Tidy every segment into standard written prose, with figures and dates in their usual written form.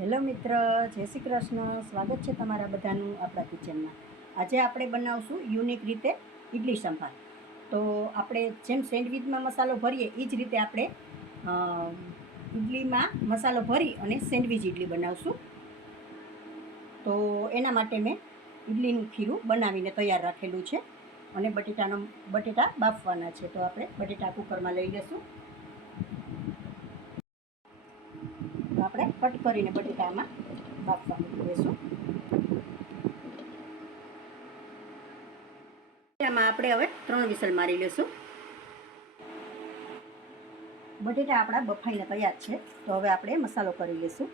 Hello મિત્ર, જય શ્રી કૃષ્ણ. સ્વાગત છે તમારા બધાનું આપણા કિચનમાં. આજે આપણે બનાવશું યુનિક રીતે ઇડલી સંભાર. તો આપણે જેમ સેન્ડવિચમાં મસાલો ભરીએ એ જ રીતે આપણે ઇડલીમાં મસાલો ભરી અને સેન્ડવિચ ઇડલી બનાવશું. તો એના માટે મેં ઇડલીનું ખીરું બનાવીને તૈયાર રાખેલું છે અને બટેટા બાફવાના છે. તો આપણે બટેટા કુકરમાં લઈ લઈશું. તો આપણે કટ કરીને બટેટામાં બાફવા મૂકી દઈશું. એમાં આપણે હવે 3 વિસલ મારી લઈશું. બટેટા આપણા બફાઈને તૈયાર છે. તો હવે આપણે મસાલો કરી લઈશું.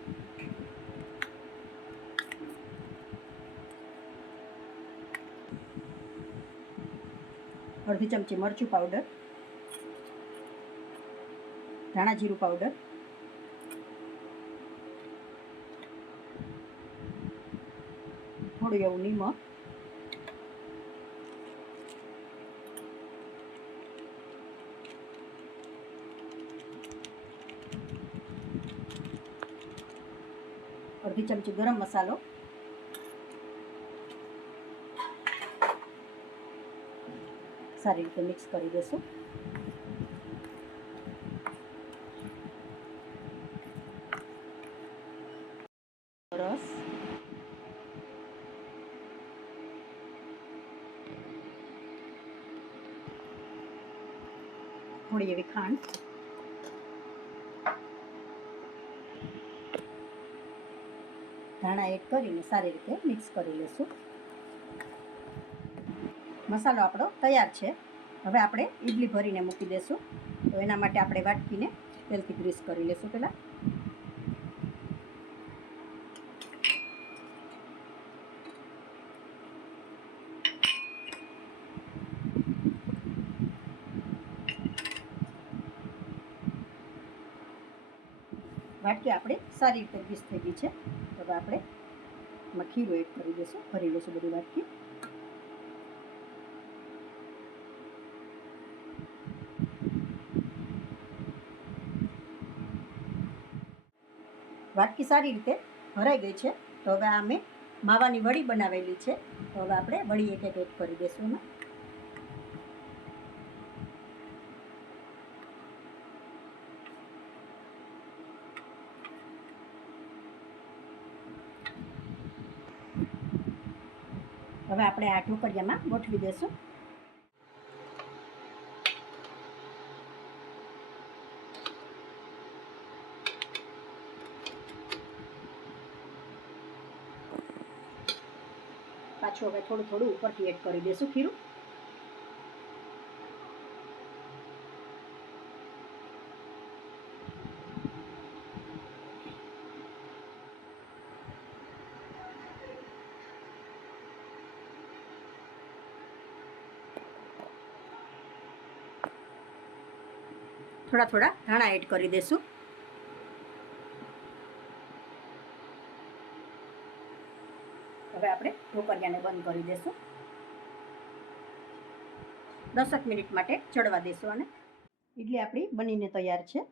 અડધી ચમચી મરચું પાવડર, ધાણા જીરું પાવડર, થોડું એવું નિમક, અડધી ચમચી ગરમ મસાલો, સારી રીતે મિક્સ કરી દઈશું. રસ, થોડી એવી ખાંડ, ધાણા એડ કરીને સારી રીતે મિક્સ કરી લઈશું. મસાલો આપણો તૈયાર છે. હવે આપણે ઇડલી ભરીને મૂકી દઈશું. તો એના માટે આપણે વાટકીને તેલથી ગ્રીસ કરી લઈશું. પહેલાં વાટકી આપણે સારી રીતે ગ્રીસ થઈ ગઈ છે. હવે આપણે એમાં ખીરું એડ કરી દઈશું. ભરી લઈશું બધી વાટકી. વાટકી સારી રીતે ભરાઈ ગઈ છે. તો હવે આ મેં માવાની વડી બનાવેલી છે. તો હવે આપણે વડી એક એક એડ કરી દઈશું એમાં. હવે આપણે આ ઢોકળિયામાં ગોઠવી દઈશું. પાછું હવે થોડું થોડું ઉપરથી એડ કરી દઈશું ખીરું. થોડા થોડા ધાણા એડ કરી દઈશું. હવે આપણે ઢોકળિયાને બંધ કરી દઈશું. 10 મિનિટ માટે ચડવા દઈશું. અને ઇડલી આપણી બનીને તૈયાર છે.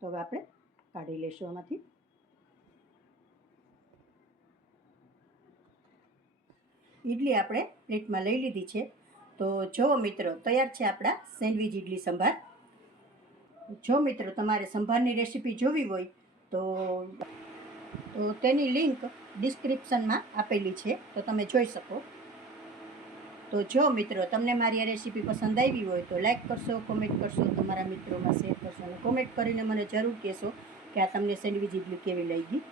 તો હવે આપણે કાઢી લઈશું આમાંથી. ઇડલી આપણે પ્લેટમાં લઈ લીધી છે. તો જો મિત્રો, તૈયાર છે આપણા સેન્ડવિચ ઇડલી સંભાર. જો મિત્રો તમારે સંભારની રેસીપી જોવી હોય તો તેની લિંક ડિસ્ક્રિપ્શનમાં આપેલી છે. તો તમે જોઈ શકો. તો જો મિત્રો તમને મારી આ રેસીપી પસંદ આવી હોય તો લાઈક કરશો, કોમેન્ટ કરશો, તમારા મિત્રોમાં શેર કરશો અને કોમેન્ટ કરીને મને જરૂર કહેશો કે આ તમને સેન્ડવિચ ઇડલી કેવી લાગી.